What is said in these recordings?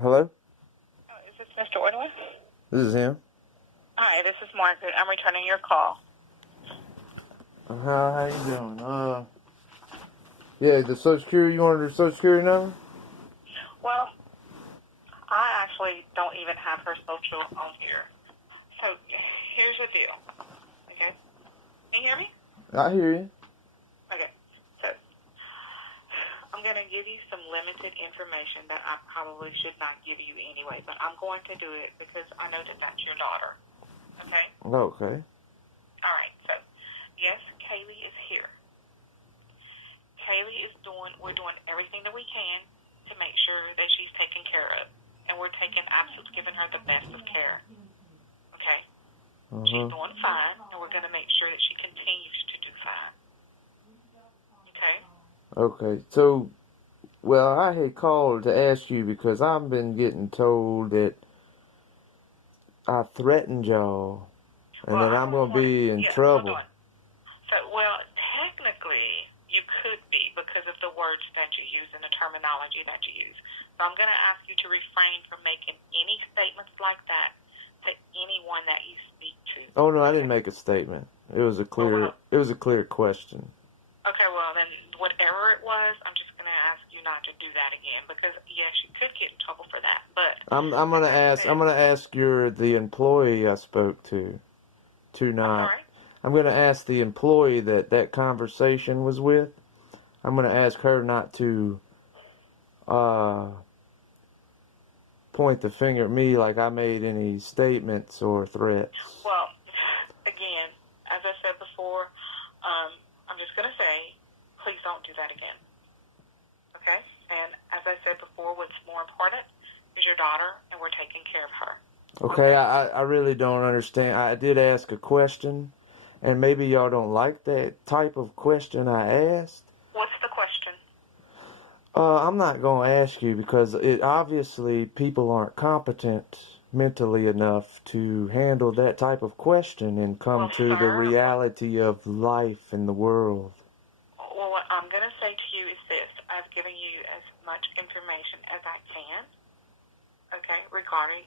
Hello? Is this Mr. Ortwood? This is him. Hi, this is Margaret. I'm returning your call. How you doing? Yeah, the Social Security, you wanted her Social Security number? Well, I actually don't even have her social on here. So here's the deal. Okay? Can you hear me? I hear you. Okay. So I'm going to give you some limited information that I probably should not give you anyway, but I'm going to do it because I know that that's your daughter. Okay? Okay. All right. So, yes, Kaylee is here. Kaylee is we're doing everything that we can to make sure that she's taken care of. And we're giving her the best of care. Okay? She's doing fine, and we're going to make sure that she continues to do fine. Okay? Okay, so, well, I had called to ask you because I've been getting told that I threatened y'all and that I'm going to be in trouble. Hold on. So, well, technically, you could be because of the words that you use and the terminology that you use. So I'm going to ask you to refrain from making any statements like that to anyone that you speak to. Oh, no, I didn't make a statement. It was a clear question. Okay, well, then whatever it was, I'm just going to ask you not to do that again because, yes, you could get in trouble for that, but... I'm going to ask the employee I spoke to tonight. I'm going to ask the employee that conversation was with. I'm going to ask her not to point the finger at me like I made any statements or threats. Well, again, as I said before, I'm just going to say, please don't do that again. Okay? And as I said before, what's more important is your daughter, and we're taking care of her. Okay, I really don't understand. I did ask a question, and maybe y'all don't like that type of question I asked. What's the question? I'm not going to ask you because obviously people aren't competent mentally enough to handle that type of question and come to the reality of life in the world. Well, what I'm going to say to you is this. I've given you as much information as I can, okay, regarding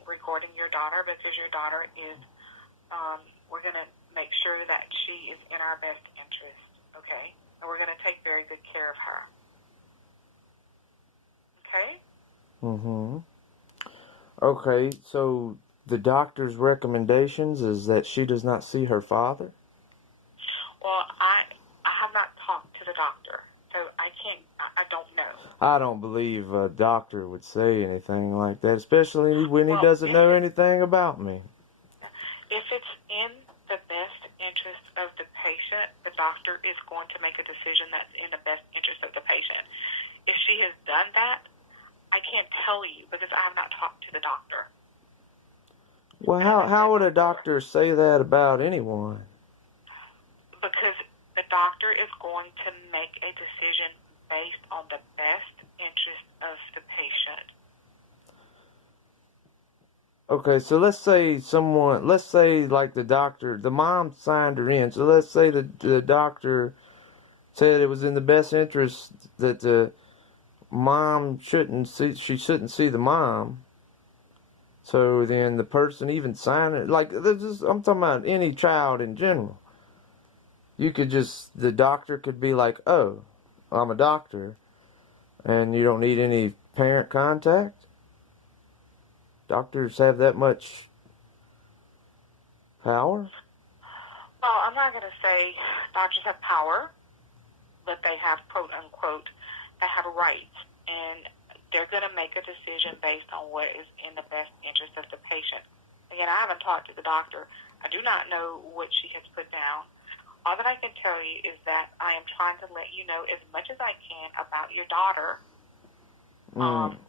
your daughter, because your daughter is, we're going to make sure that she is in our best interest, okay? And we're going to take very good care of her. Okay? Okay, so the doctor's recommendations is that she does not see her father? Well, I have not talked to the doctor, so I don't know. I don't believe a doctor would say anything like that, especially when he doesn't know anything about me. If it's in the best interest of the patient, the doctor is going to make a decision that's in the best interest of the patient. If she has done that, I can't tell you because I have not talked to the doctor. Well, how would a doctor say that about anyone? Because the doctor is going to make a decision based on the best interest of the patient. Okay, so let's say like the mom signed her in, so let's say the doctor said it was in the best interest that the mom shouldn't see the mom. So then the person even signed it, like, I'm talking about any child in general. The doctor could be like, oh, I'm a doctor, and you don't need any parent contact? Doctors have that much power? Well, I'm not going to say doctors have power, but they have, quote unquote, they have rights, and they're going to make a decision based on what is in the best interest of the patient. Again, I haven't talked to the doctor. I do not know what she has put down. All that I can tell you is that I am trying to let you know as much as I can about your daughter.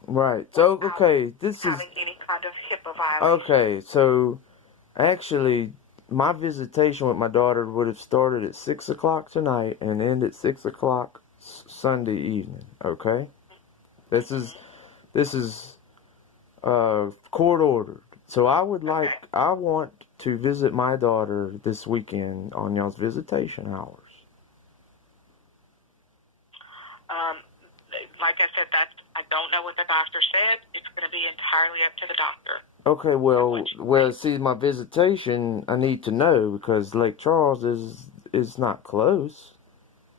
Right. So, okay, this is... any kind of HIPAA violation. Okay, so, actually, my visitation with my daughter would have started at 6 o'clock tonight and end at 6 o'clock Sunday evening, okay? This is court ordered. So I want to visit my daughter this weekend on y'all's visitation hours. like I said, I don't know what the doctor said. It's going to be entirely up to the doctor. Okay, well, see, my visitation, I need to know because Lake Charles is not close.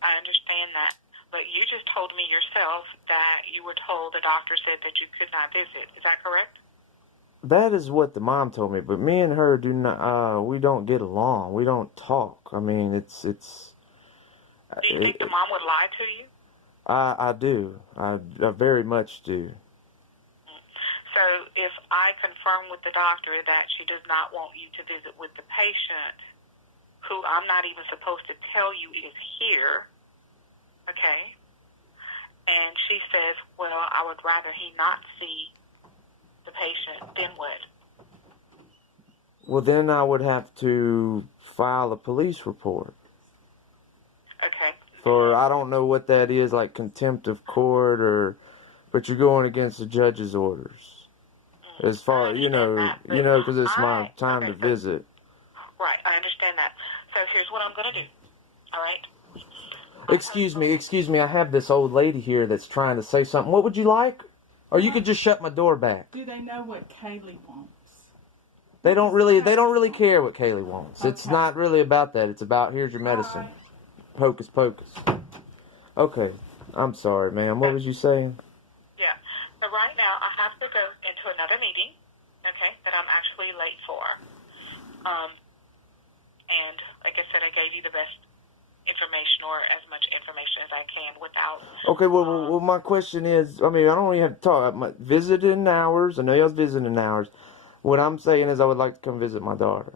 I understand that. But you just told me yourself that you were told the doctor said that you could not visit. Is that correct? That is what the mom told me, but me and her do not, we don't get along. We don't talk. I mean, it's. Do you think the mom would lie to you? I do. I very much do. So if I confirm with the doctor that she does not want you to visit with the patient, who I'm not even supposed to tell you is here, okay, and she says, well, I would rather he not see the patient, then what? Well, then I would have to file a police report. Okay. For, I don't know what that is, like contempt of court but you're going against the judge's orders. As far, because it's my time to visit. Right, I understand that. So here's what I'm going to do, all right? Excuse me, I have this old lady here that's trying to say something. What would you like? Or you could just shut my door back. Do they know what Kaylee wants? They don't really care what Kaylee wants. Okay. It's not really about that. It's about, here's your medicine. Right. Hocus pocus. Okay, I'm sorry, ma'am. What was you saying? Yeah. So right now I have to go into another meeting, okay, that I'm actually late for. And like I said, I gave you the best information or as much information as I can without... Okay, well, my question is, I mean, I don't really have to talk. My visiting hours, I know y'all's visiting hours. What I'm saying is I would like to come visit my daughter.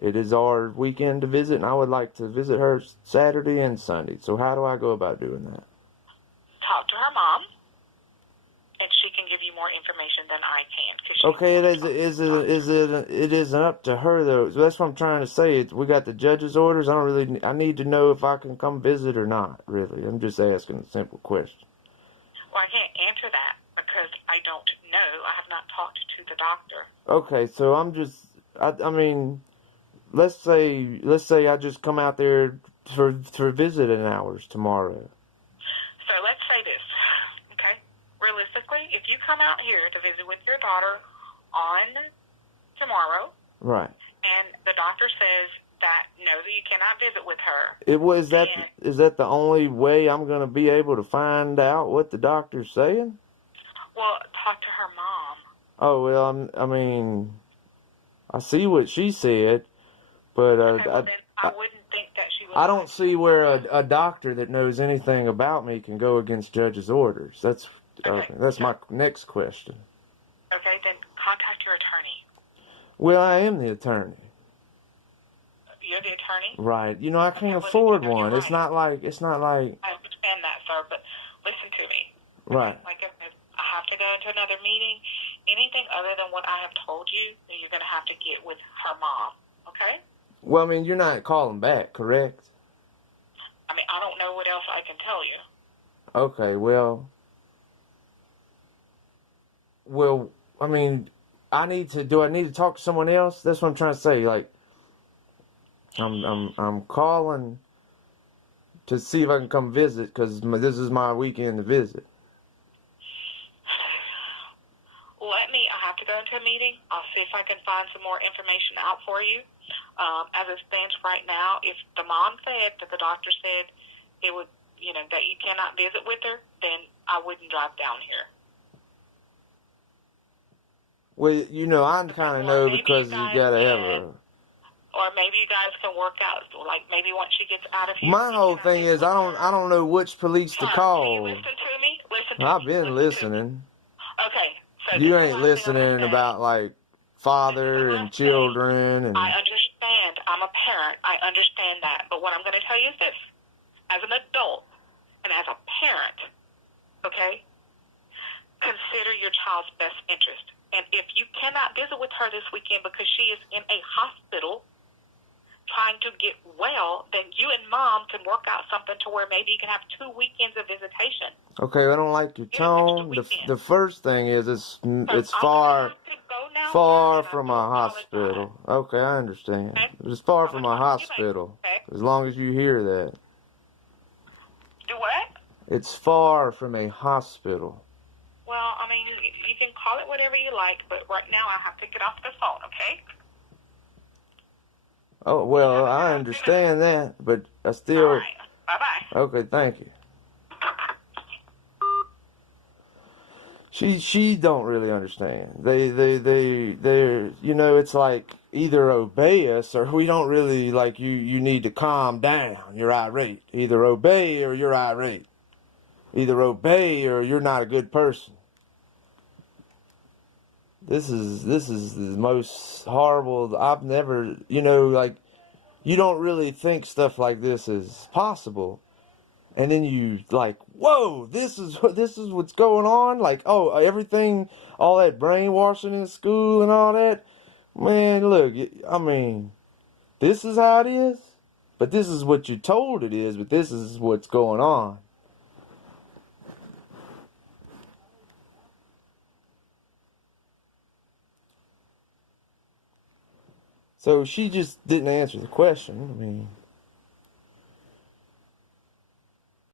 It is our weekend to visit, and I would like to visit her Saturday and Sunday. So how do I go about doing that? Talk to her mom, and she can give you more information than I can. Okay, it isn't up to her though. So that's what I'm trying to say. We got the judge's orders. I need to know if I can come visit or not. Really, I'm just asking a simple question. Well, I can't answer that because I don't know. I have not talked to the doctor. Okay, so I mean, let's say I just come out there for visiting hours tomorrow. So let's say this, okay? Realistically, if you come out here to visit with your daughter on tomorrow, right, and the doctor says that no, that you cannot visit with her. Is that the only way I'm going to be able to find out what the doctor's saying? Well, talk to her mom. Oh, well, I mean, I see what she said, but okay, well, then I wouldn't think that she would. I don't see where a doctor that knows anything about me can go against judge's orders. That's my next question. Okay, then contact your attorney. Well, I am the attorney. You're the attorney? Right. You know, I can't afford one. It's not like... I understand that, sir, but listen to me. Right. Like I said, I have to go into another meeting. Anything other than what I have told you, then you're going to have to get with her mom, okay? Well, I mean, you're not calling back, correct? I mean, I don't know what else I can tell you. Okay, well, I mean, do I need to talk to someone else? That's what I'm trying to say. Like, I'm calling to see if I can come visit because this is my weekend to visit. I have to go into a meeting. I'll see if I can find some more information out for you. As it stands right now, if the mom said that the doctor said it would, that you cannot visit with her, then I wouldn't drive down here. Well, I kind of know because you gotta have a... Or maybe you guys can work out, like maybe once she gets out of here. My whole thing is I don't know which police to call. Can you listen to me? I've been listening. Okay. So you ain't listening about like father and children and... I understand. I'm a parent. I understand that. But what I'm going to tell you is this. As an adult and as a parent, okay, consider your child's best interest. And if you cannot visit with her this weekend because she is in a hospital trying to get well, then you and mom can work out something to where maybe you can have 2 weekends of visitation. Okay, I don't like your tone. The first thing is it's far from a hospital. Okay, I understand. Okay. It's far from a hospital. Okay. As long as you hear that. Do what? It's far from a hospital. Well, I mean, you can call it whatever you like, but right now I have to get off the phone, okay? Oh, well, I understand that, but I All still... right. Bye-bye. Okay, thank you. She don't really understand. They're, you know, it's like either obey us or we don't really, like, you need to calm down. You're irate. Either obey or you're irate. Either obey or you're not a good person. This is the most horrible. I've never, you know, like, you don't really think stuff like this is possible. And then you like, whoa, this is what's going on. Like, oh, everything, all that brainwashing in school and all that. Man, look, I mean, this is how it is. But this is what you're told it is. But this is what's going on. So she just didn't answer the question. I mean,